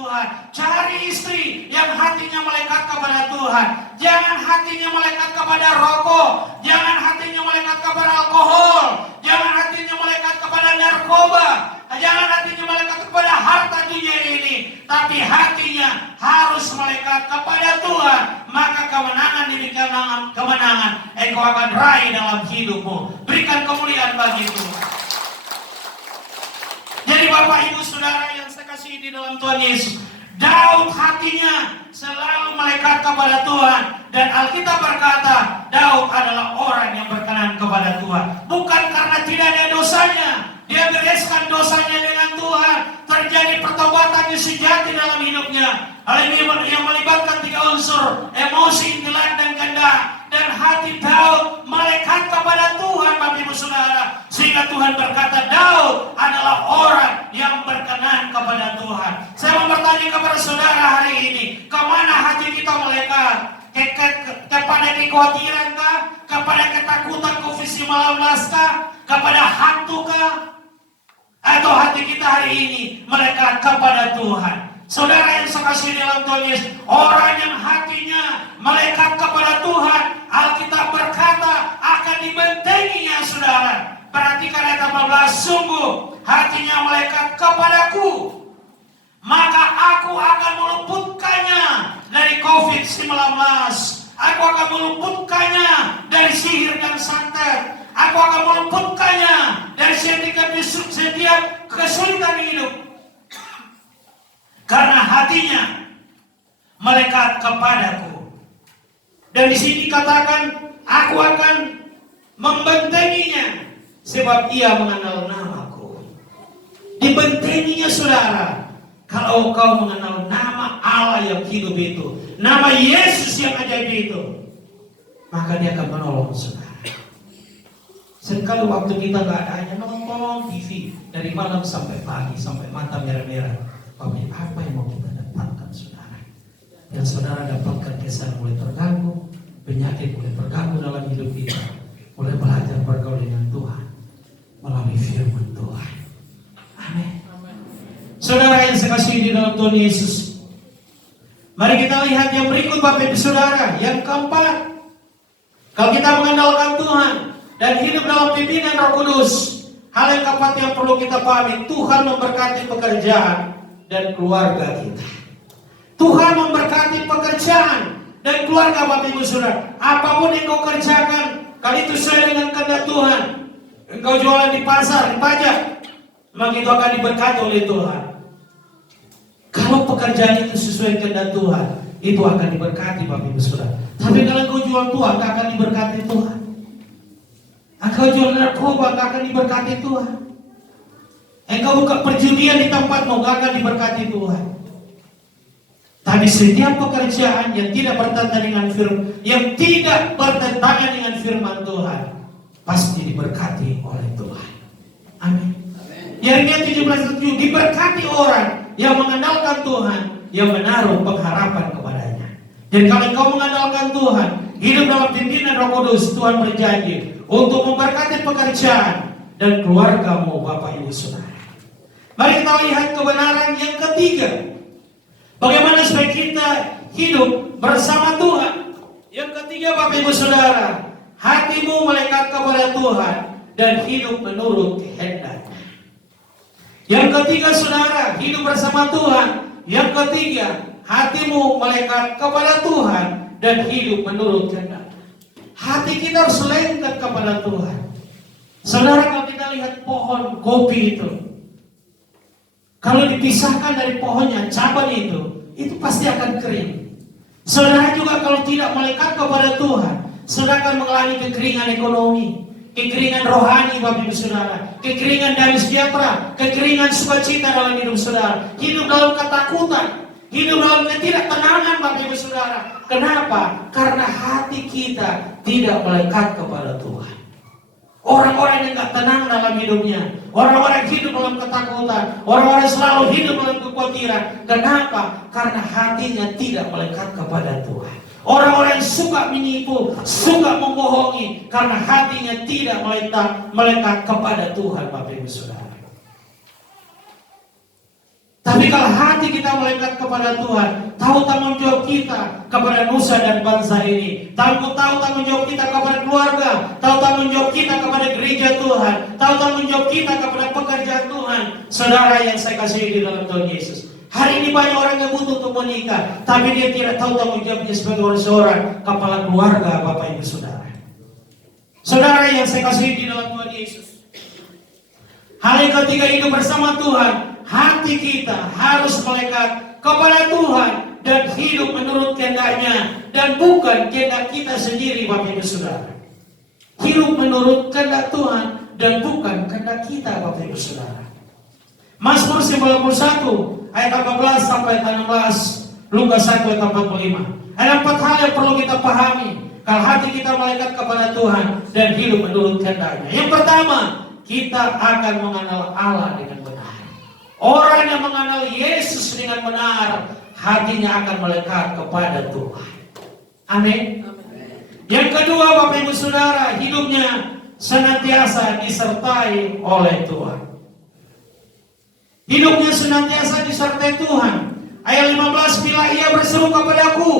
Tuhan. Cari istri yang hatinya melekat kepada Tuhan. Jangan hatinya melekat kepada rokok. Jangan hatinya melekat kepada alkohol. Jangan hatinya melekat kepada narkoba. Jangan hatinya melekat kepada harta dunia ini. Tapi hatinya harus melekat kepada Tuhan. Maka kemenangan demi kemenangan engkau akan raih dalam hidupmu. Berikan kemuliaan bagi Tuhan. Jadi Bapak Ibu Saudara yang saya kasih di dalam Tuhan Yesus, Daud hatinya selalu melekat kepada Tuhan. Dan Alkitab berkata Daud adalah orang yang berkenan kepada Tuhan. Bukan karena tidak ada dosanya, dia bereskan dosanya dengan Tuhan. Terjadi pertobatan yang sejati dalam hidupnya. Hal ini yang melibatkan 3 unsur: emosi, intelek, dan kehendak. Dan hati Daud melekat kepada Tuhan, Bapak Ibu Saudara. Sehingga Tuhan berkata Daud adalah orang yang berkenan kepada Tuhan. Saya mau bertanya kepada saudara hari ini, kemana hati kita melekat? Kepada kekhawatiran kah? Kepada ketakutan COVID-19 kah? Kepada hantu kah? Atau hati kita hari ini melekat kepada Tuhan? Saudara yang saya kasih dalam Tuhan Yesus, orang yang hatinya melekat kepada Tuhan, Alkitab berkata akan dibentenginya, saudara. Perhatikan ayat 18, sungguh hatinya melekat kepadaku, maka aku akan meluputkannya dari COVID-19. Aku akan meluputkannya dari sihir dan santet. Aku akan meluputkannya dari setiap kesulitan hidup. Karena hatinya melekat kepadaku. Dan di sini dikatakan, aku akan membentenginya, sebab ia mengenal namaku. Dibentenginya, saudara. Kalau kau mengenal nama Allah yang hidup itu, nama Yesus yang ajaib itu, maka dia akan menolong saudara. Seringkali waktu kita gak ada, hanya nonton TV dari malam sampai pagi, sampai mata merah-merah. Tapi apa yang mau kita dapatkan, saudara? Yang saudara dapatkan, kesan mulai terganggu, penyakit mulai terganggu dalam hidup kita, mulai belajar bergaul dengan Tuhan melalui firman Tuhan. Amin. Saudara yang saya kasih di dalam Tuhan Yesus, mari kita lihat yang berikut, Bapak Ibu Saudara. Yang keempat, kalau kita mengandalkan Tuhan dan hidup dalam pimpinan Roh Kudus, hal yang keempat yang perlu kita pahami, Tuhan memberkati pekerjaan dan keluarga kita. Tuhan memberkati pekerjaan dan keluarga, Bapak Ibu Saudara. Apapun yang kau kerjakan, kalau itu sesuai dengan kehendak Tuhan, engkau jualan di pasar, di pajak, maka itu akan diberkati oleh Tuhan. Kalau pekerjaan itu sesuai kehendak Tuhan, itu akan diberkati, Bapak Ibu Saudara. Tapi kalau engkau jual Tuhan, tak akan diberkati Tuhan. Engkau jual narkoba, tak akan diberkati Tuhan. Engkau buka perjudian di tempatmu, gak akan diberkati Tuhan. Tapi setiap pekerjaan yang tidak bertentangan dengan firman, yang tidak bertentangan dengan firman Tuhan, pasti diberkati oleh Tuhan. Amin. Yeremia 17:7, diberkati orang yang mengandalkan Tuhan, yang menaruh pengharapan kepadanya. Jadi kalau engkau mengandalkan Tuhan, hidup dalam pimpinan Roh Kudus, Tuhan berjanji untuk memberkati pekerjaan dan keluargamu, Bapak Ibu Saudara. Mari kita lihat kebenaran yang ketiga. Bagaimana supaya kita hidup bersama Tuhan. Yang ketiga, Bapak Ibu Saudara, hatimu melekat kepada Tuhan dan hidup menurut kehendaknya. Yang ketiga, saudara, hidup bersama Tuhan. Yang ketiga, hatimu melekat kepada Tuhan dan hidup menurut kehendaknya. Hati kita harus lengket kepada Tuhan. Saudara, kalau kita lihat pohon kopi itu, kalau dipisahkan dari pohonnya, cabang itu pasti akan kering. Saudara juga kalau tidak melekat kepada Tuhan, saudara akan mengalami kekeringan ekonomi, kekeringan rohani, Bapak Ibu Saudara, kekeringan damai sejahtera, kekeringan sukacita dalam hidup saudara, hidup dalam ketakutan, hidup dalam ketidaktenangan, Bapak Ibu Saudara. Kenapa? Karena hati kita tidak melekat kepada Tuhan. Orang-orang yang gak tenang dalam hidupnya, orang-orang hidup dalam ketakutan, orang-orang selalu hidup dalam kekhawatiran. Kenapa? Karena hatinya tidak melekat kepada Tuhan. Orang-orang yang suka menipu, suka membohongi, karena hatinya tidak melekat kepada Tuhan, Bapak Ibu Saudara. Tapi Tapi kalau hati kita melekat kepada Tuhan, tahu tanggung jawab kita kepada nusa dan bangsa ini, tahu tanggung jawab kita kepada keluarga, tahu tanggung jawab kita kepada gereja Tuhan, tahu tanggung jawab kita kepada pekerjaan Tuhan. Saudara yang saya kasihi di dalam Tuhan Yesus, hari ini banyak orang yang butuh untuk menikah, tapi dia tidak tahu tanggung jawabnya sebagai seorang kepala keluarga, Bapak Ibu Saudara. Saudara yang saya kasihi di dalam Tuhan Yesus, hal yang ketiga, hidup bersama Tuhan, hati kita harus melekat kepada Tuhan dan hidup menurut kehendak-Nya dan bukan kehendak kita sendiri, Bapak Ibu Saudara. Hidup menurut kehendak Tuhan dan bukan kehendak kita, Bapak Ibu Saudara. Mazmur 91 ayat 14 sampai 16, Lukas 1 ayat 45. Ada 4 hal yang perlu kita pahami kalau hati kita melekat kepada Tuhan dan hidup menurut kehendak-Nya. Yang pertama, kita akan mengenal Allah dengan benar. Orang yang mengenal Yesus dengan benar, hatinya akan melekat kepada Tuhan. Amin. Yang kedua, Bapak Ibu Saudara, hidupnya senantiasa disertai oleh Tuhan. Hidupnya senantiasa disertai Tuhan. Ayat 15, bila ia berseru kepadaku,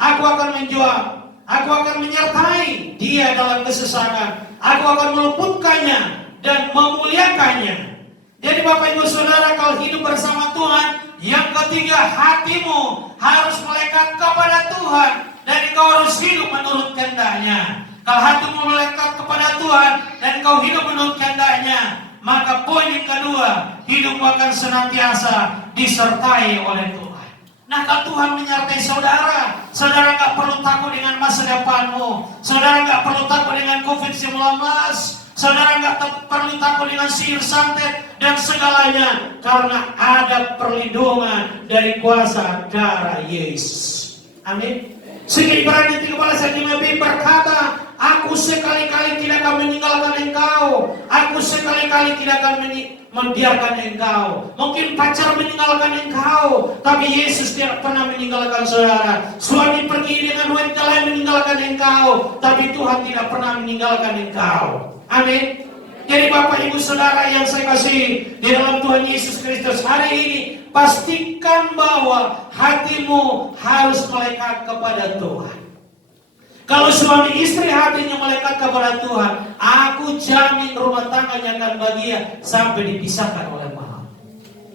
aku akan menjawab, aku akan menyertai dia dalam kesesakan, aku akan meluputkannya dan memuliakannya. Jadi Bapak Ibu Saudara, kalau hidup bersama Tuhan, yang ketiga, hatimu harus melekat kepada Tuhan dan kau harus hidup menurut kehendak-Nya. Kalau hatimu melekat kepada Tuhan dan kau hidup menurut kehendak-Nya, maka poin yang kedua, hidupmu akan senantiasa disertai oleh Tuhan. Nah, kalau Tuhan menyertai saudara, saudara nggak perlu takut dengan masa depanmu, saudara nggak perlu takut dengan COVID-19, saudara nggak perlu takut dengan sihir santet dan segalanya, karena ada perlindungan dari kuasa darah Yesus. Amin. Sehingga Ibrani 13 ayat 5b berkata, aku sekali-kali tidak akan meninggalkan engkau, aku sekali-kali tidak akan membiarkan engkau. Mungkin pacar meninggalkan engkau, tapi Yesus tidak pernah meninggalkan saudara. Suami pergi dengan wanita lain meninggalkan engkau, tapi Tuhan tidak pernah meninggalkan engkau. Amin. Jadi Bapak Ibu Saudara yang saya kasih di dalam Tuhan Yesus Kristus, hari ini pastikan bahwa hatimu harus melekat kepada Tuhan. Kalau suami istri hatinya melekat kepada Tuhan, aku jamin rumah tangganya akan bahagia sampai dipisahkan oleh maut.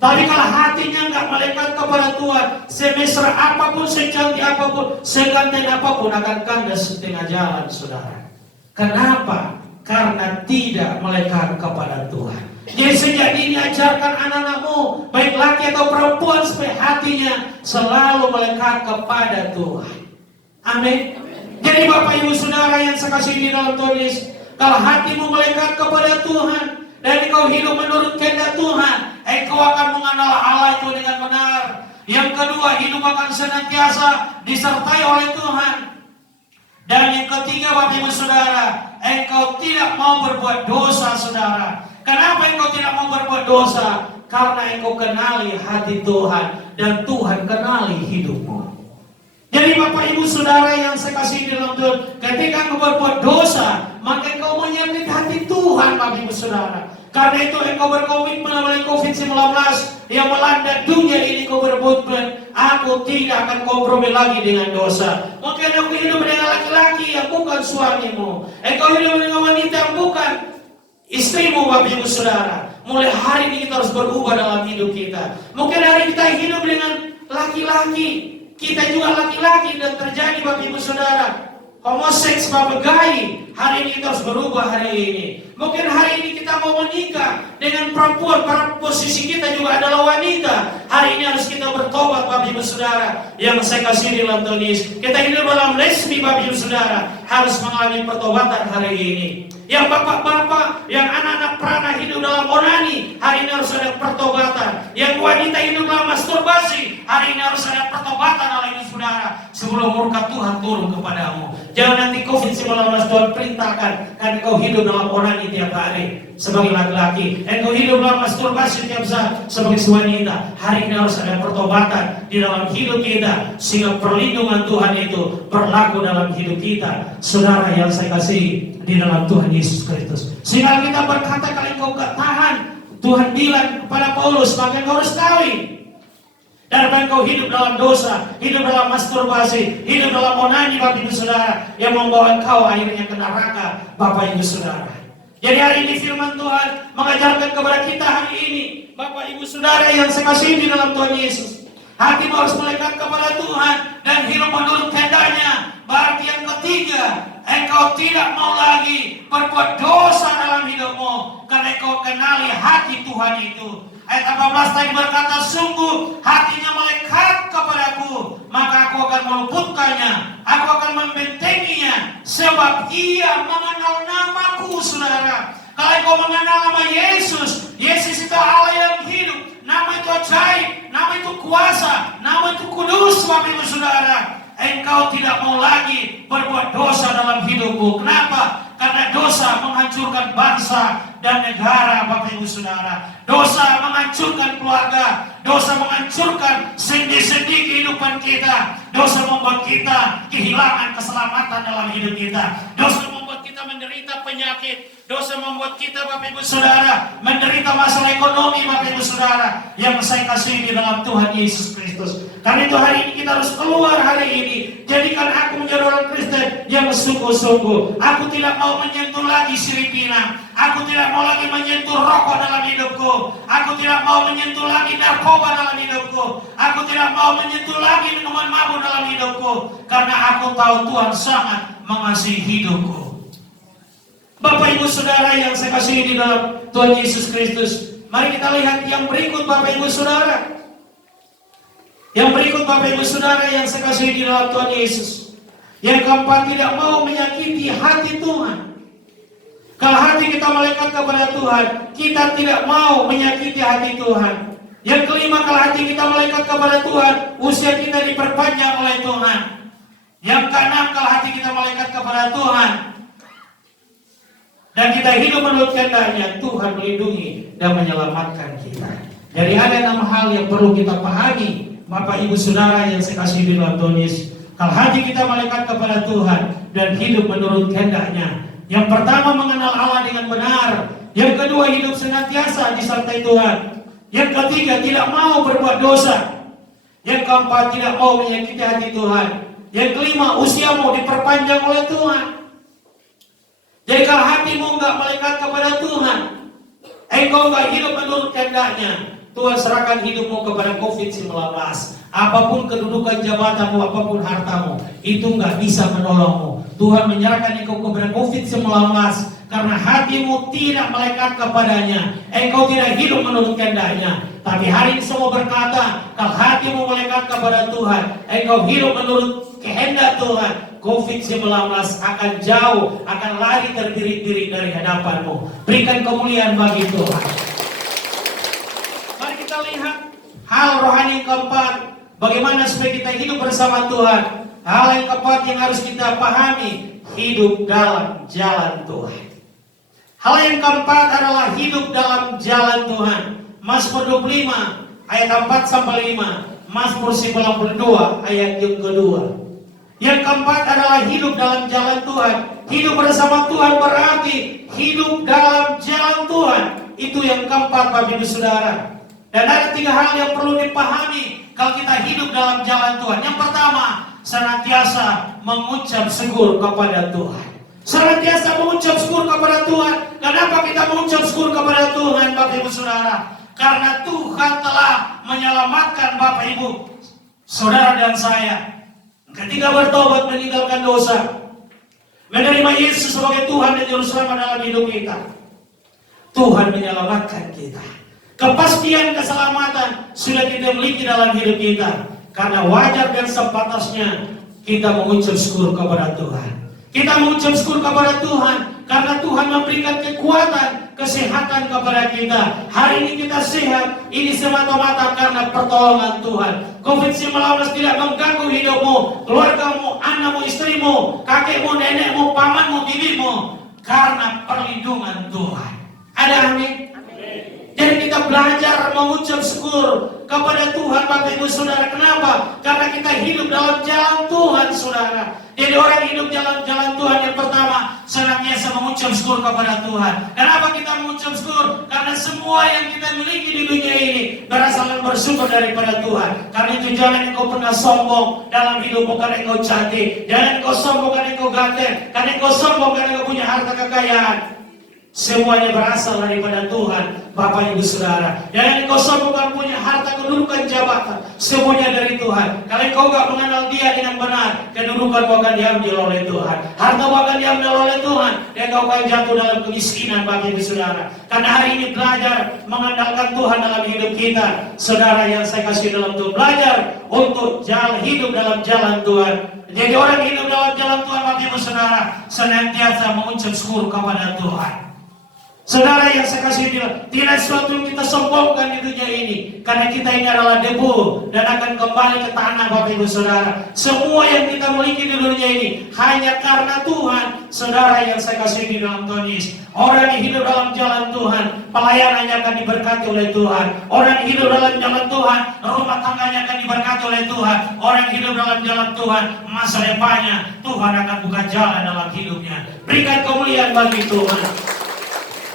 Tapi kalau hatinya nggak melekat kepada Tuhan, semesra apapun, secantik apapun, seganteng apapun akan kandas setengah jalan, saudara. Kenapa? Karena tidak melekat kepada Tuhan. Jadi sejak dini ajarkan anak-anakmu, baik laki atau perempuan, supaya hatinya selalu melekat kepada Tuhan. Amin. Jadi Bapak Ibu Saudara yang saya kasih di dalam Tuhan Yesus, kalau hatimu melekat kepada Tuhan dan engkau hidup menurut kehendak Tuhan, engkau akan mengenal Allah itu dengan benar. Yang kedua, hidup akan senantiasa disertai oleh Tuhan. Dan yang ketiga, Bapak Ibu Saudara, engkau tidak mau berbuat dosa, saudara. Kenapa engkau tidak mau berbuat dosa? Karena engkau kenali hati Tuhan dan Tuhan kenali hidupmu. Jadi Bapak Ibu Saudara yang saya kasih di dalam Tuhan, ketika engkau berbuat dosa, maka engkau menyakiti hati Tuhan, Bapak Ibu Saudara. Karena itu engkau berkomitmen oleh COVID-19 yang melanda dunia ini, engkau berkomitmen, aku tidak akan kompromi lagi dengan dosa. Mungkin aku hidup dengan laki-laki yang bukan suamimu, engkau hidup dengan wanita yang bukan istrimu, Bapak Ibu Saudara. Mulai hari ini kita harus berubah dalam hidup kita. Mungkin hari kita hidup dengan laki-laki, kita juga laki-laki, dan terjadi Bapak Ibu Saudara homoseks, babegai. Hari ini kita harus berubah hari ini. Mungkin hari ini kita mau menikah dengan perempuan, pada posisi kita juga adalah wanita. Hari ini harus kita bertobat, Bapak Ibu Saudara yang saya kasih di dalam Tuhan Yesus. Kita hidup dalam lesbi, Bapak Ibu Saudara, harus mengalami pertobatan hari ini. Yang bapak-bapak, yang anak-anak perana hidup dalam onani, hari ini harus ada pertobatan. Yang wanita hidup dalam masturbasi, hari ini harus ada pertobatan oleh saudara, sebelum murka Tuhan turun kepadamu. Jangan nanti COVID-19 Tuhan perintahkan, karena kau hidup dalam onani tiap hari sebagai laki-laki, engkau hidup dalam masturbasi tiap saat sebagai wanita. Hari ini harus ada pertobatan di dalam hidup kita, sehingga perlindungan Tuhan itu berlaku dalam hidup kita, saudara yang saya kasih di dalam Tuhan Yesus Kristus. Sehingga kita berkata, kalau engkau gak tahan, Tuhan bilang kepada Paulus, maka engkau harus kawin. Daripada engkau hidup dalam dosa, hidup dalam masturbasi, hidup dalam onani Bapak Ibu Saudara, yang membawa engkau akhirnya ke neraka Bapak Ibu Saudara. Jadi hari ini firman Tuhan mengajarkan kepada kita hari ini, Bapak Ibu Saudara yang saya kasihi di dalam Tuhan Yesus, hatimu harus melekat kepada Tuhan dan hidup menurut kehendaknya. Berarti yang ketiga, engkau tidak mau lagi berbuat dosa dalam hidupmu, karena engkau kenali hati Tuhan itu. Ayat 14 tadi berkata, sungguh hatinya melekat kepadaku, maka aku akan meluputkannya, aku akan membentenginya, sebab ia mengenal namaku. Saudara, kalau engkau mengenal nama Yesus, Yesus itu Allah yang hidup, nama itu ajaib, nama itu kuasa, nama itu kudus. Bapak Ibu Saudara, engkau tidak mau lagi berbuat dosa dalam hidupmu. Kenapa? Karena dosa menghancurkan bangsa dan negara, Bapak Ibu Saudara. Dosa menghancurkan keluarga, dosa menghancurkan sendi-sendi kehidupan kita. Dosa membuat kita kehilangan keselamatan dalam hidup kita. Dosa membuat kita menderita penyakit. Dosa membuat kita, Bapak Ibu Saudara, menderita masalah ekonomi, Bapak Ibu Saudara, yang saya kasihi di dalam Tuhan Yesus Kristus. Karena itu hari ini kita harus keluar hari ini. Jadikan aku menjadi orang Kristen yang sungguh-sungguh. Aku tidak mau menyentuh lagi siripina. Aku tidak mau lagi menyentuh rokok dalam hidupku. Aku tidak mau menyentuh lagi narkoba dalam hidupku. Aku tidak mau menyentuh lagi minuman mabuk dalam hidupku. Karena aku tahu Tuhan sangat mengasihi hidupku. Bapak Ibu Saudara yang saya kasihi di dalam Tuhan Yesus Kristus, mari kita lihat yang berikut Bapak Ibu Saudara. Yang berikut Bapak Ibu Saudara yang saya kasihi di dalam Tuhan Yesus. Yang keempat, tidak mau menyakiti hati Tuhan. Kalau hati kita melekat kepada Tuhan, kita tidak mau menyakiti hati Tuhan. Yang kelima, kalau hati kita melekat kepada Tuhan, usia kita diperpanjang oleh Tuhan. Yang keenam, kalau hati kita melekat kepada Tuhan dan kita hidup menurut kehendaknya, Tuhan melindungi dan menyelamatkan kita. Jadi ada 6 hal yang perlu kita pahami, Bapak Ibu Saudara yang saya kasihi di dalam Tuhan Yesus. Kalau hati kita melekat kepada Tuhan dan hidup menurut kehendaknya, yang pertama mengenal Allah dengan benar. Yang kedua, hidup senantiasa disertai Tuhan. Yang ketiga, tidak mau berbuat dosa. Yang keempat, tidak mau menyakiti hati Tuhan. Yang kelima, usiamu diperpanjang oleh Tuhan. Jadi kalau hatimu enggak melekat kepada Tuhan, engkau enggak hidup menurut kehendaknya, Tuhan serahkan hidupmu kepada COVID-19. Apapun kedudukan jabatanmu, apapun hartamu, itu enggak bisa menolongmu. Tuhan menyerahkan engkau kepada COVID-19 karena hatimu tidak melekat kepadanya. Engkau tidak hidup menurut kehendaknya. Tapi hari ini semua berkata, kalau hatimu melekat kepada Tuhan, engkau hidup menurut kehendak Tuhan, COVID-19 akan jauh, akan lari terbirik-birik dari hadapanmu. Berikan kemuliaan bagi Tuhan. Mari kita lihat hal rohani yang keempat, bagaimana supaya kita hidup bersama Tuhan. Hal yang keempat yang harus kita pahami, hidup dalam jalan Tuhan. Hal yang keempat adalah hidup dalam jalan Tuhan. Mazmur 25 ayat 4-5, Mazmur 92 ayat yang kedua. Yang keempat adalah hidup dalam jalan Tuhan. Hidup bersama Tuhan berarti hidup dalam jalan Tuhan. Itu yang keempat Bapak Ibu Saudara. Dan ada 3 hal yang perlu dipahami kalau kita hidup dalam jalan Tuhan. Yang pertama, senantiasa mengucap syukur kepada Tuhan. Senantiasa mengucap syukur kepada Tuhan. Kenapa kita mengucap syukur kepada Tuhan Bapak Ibu Saudara? Karena Tuhan telah menyelamatkan Bapak Ibu Saudara dan saya. Ketika bertobat meninggalkan dosa, menerima Yesus sebagai Tuhan dan Juru Selamat dalam hidup kita, Tuhan menyelamatkan kita. Kepastian keselamatan sudah kita miliki dalam hidup kita. Karena wajar dan sepatasnya kita mengucap syukur kepada Tuhan. Kita mengucap syukur kepada Tuhan karena Tuhan memberikan kekuatan, kesehatan kepada kita. Hari ini kita sehat, ini semata-mata karena pertolongan Tuhan. COVID-19 tidak mengganggu hidupmu, keluargamu, anakmu, istrimu, kakekmu, nenekmu, pamanmu, bibimu, karena perlindungan Tuhan. Ada amin? Jadi kita kita belajar mengucap syukur kepada Tuhan, Bapak Ibu Saudara. Kenapa? Karena kita hidup dalam jalan Tuhan, Saudara. Jadi orang hidup dalam jalan Tuhan yang pertama senantiasa mengucap syukur kepada Tuhan. Kenapa kita mengucap syukur? Karena semua yang kita miliki di dunia ini berasal dan bersyukur daripada Tuhan. Karena itu jangan engkau pernah sombong dalam hidupmu karena engkau cantik. Jangan engkau sombong karena engkau ganteng. Karena engkau sombong karena engkau punya harta kekayaan. Semuanya berasal daripada Tuhan, Bapak Ibu Saudara. Jangan engkau sombong karena punya harta, kedudukan, jabatan. Semuanya dari Tuhan. Kalau engkau gak mengenal Dia dengan benar, kedudukanmu akan diambil oleh Tuhan, hartamu akan diambil oleh Tuhan, dan engkau akan jatuh dalam kemiskinan, Bapak Ibu Saudara. Karena hari ini belajar mengandalkan Tuhan dalam hidup kita, Saudara yang saya kasih dalam Tuhan. Belajar untuk hidup dalam jalan Tuhan. Jadi orang hidup dalam jalan Tuhan, Bapak Ibu Saudara, senantiasa mengucap syukur kepada Tuhan. Saudara yang saya kasih bilang, tidak sesuatu yang kita sombongkan di dunia ini, karena kita ini adalah debu dan akan kembali ke tanah, Bapak Ibu Saudara. Semua yang kita miliki di dunia ini hanya karena Tuhan. Saudara yang saya kasih di dalam Tuhan Yesus, orang yang hidup dalam jalan Tuhan, pelayanannya akan diberkati oleh Tuhan. Orang yang hidup dalam jalan Tuhan, rumah tangganya akan diberkati oleh Tuhan. Orang yang hidup dalam jalan Tuhan, masa depannya Tuhan akan buka jalan dalam hidupnya. Berikan kemuliaan bagi Tuhan.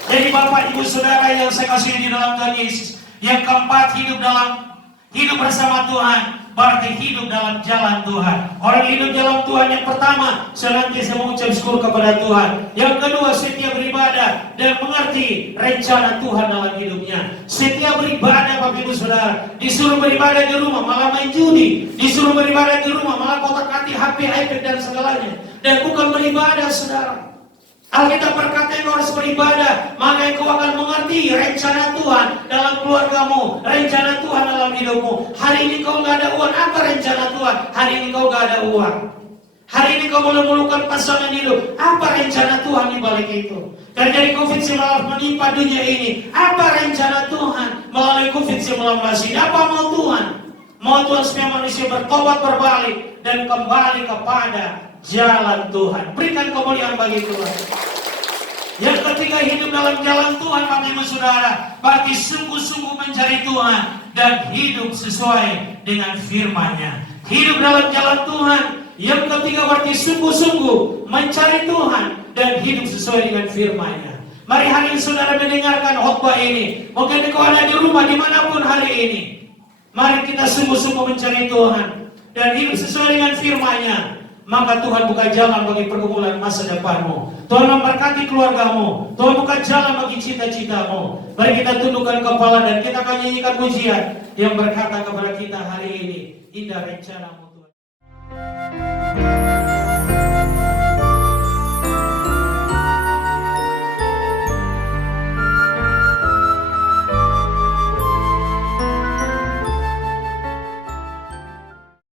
Jadi Bapak Ibu Saudara yang saya kasih di dalam Tuhan Yesus, yang keempat hidup bersama Tuhan, berarti hidup dalam jalan Tuhan. Orang hidup dalam Tuhan yang pertama senantiasa mengucap syukur kepada Tuhan. Yang kedua setia beribadah dan mengerti rencana Tuhan dalam hidupnya. Setia beribadah, Bapak Ibu Saudara. Disuruh beribadah di rumah malah main judi, disuruh beribadah di rumah malah kotak-katik HP, iPad dan segalanya. Dan bukan beribadah, Saudara. Alkitab berkata engkau harus beribadah, maka engkau akan mengerti rencana Tuhan dalam keluargamu, rencana Tuhan dalam hidupmu. Hari ini kau gak ada uang, apa rencana Tuhan? Hari ini kau gak ada uang. Hari ini kau menemukan pasangan hidup, apa rencana Tuhan di balik itu? Terjadi COVID-19 menimpa dunia ini, apa rencana Tuhan melalui COVID-19 ini? Apa mau Tuhan? Mau Tuhan supaya manusia bertobat, berbalik, dan kembali kepada jalan Tuhan. Berikan kemuliaan bagi Tuhan. Yang ketiga, hidup dalam jalan Tuhan, Bapak Ibu Saudara, berarti sungguh-sungguh mencari Tuhan dan hidup sesuai dengan firman-Nya. Hidup dalam jalan Tuhan. Yang ketiga berarti sungguh-sungguh mencari Tuhan dan hidup sesuai dengan firman-Nya. Mari hari ini saudara mendengarkan khotbah ini. Mungkin engkau ada di rumah dimanapun hari ini. Mari kita sungguh-sungguh mencari Tuhan dan hidup sesuai dengan firman-Nya. Maka Tuhan buka jalan bagi pergumulan masa depanmu. Tuhan memberkati keluargamu. Tuhan buka jalan bagi cita-citamu. Mari kita tundukkan kepala dan kita akan nyanyikan pujian yang berkata kepada kita hari ini, indah rencanamu.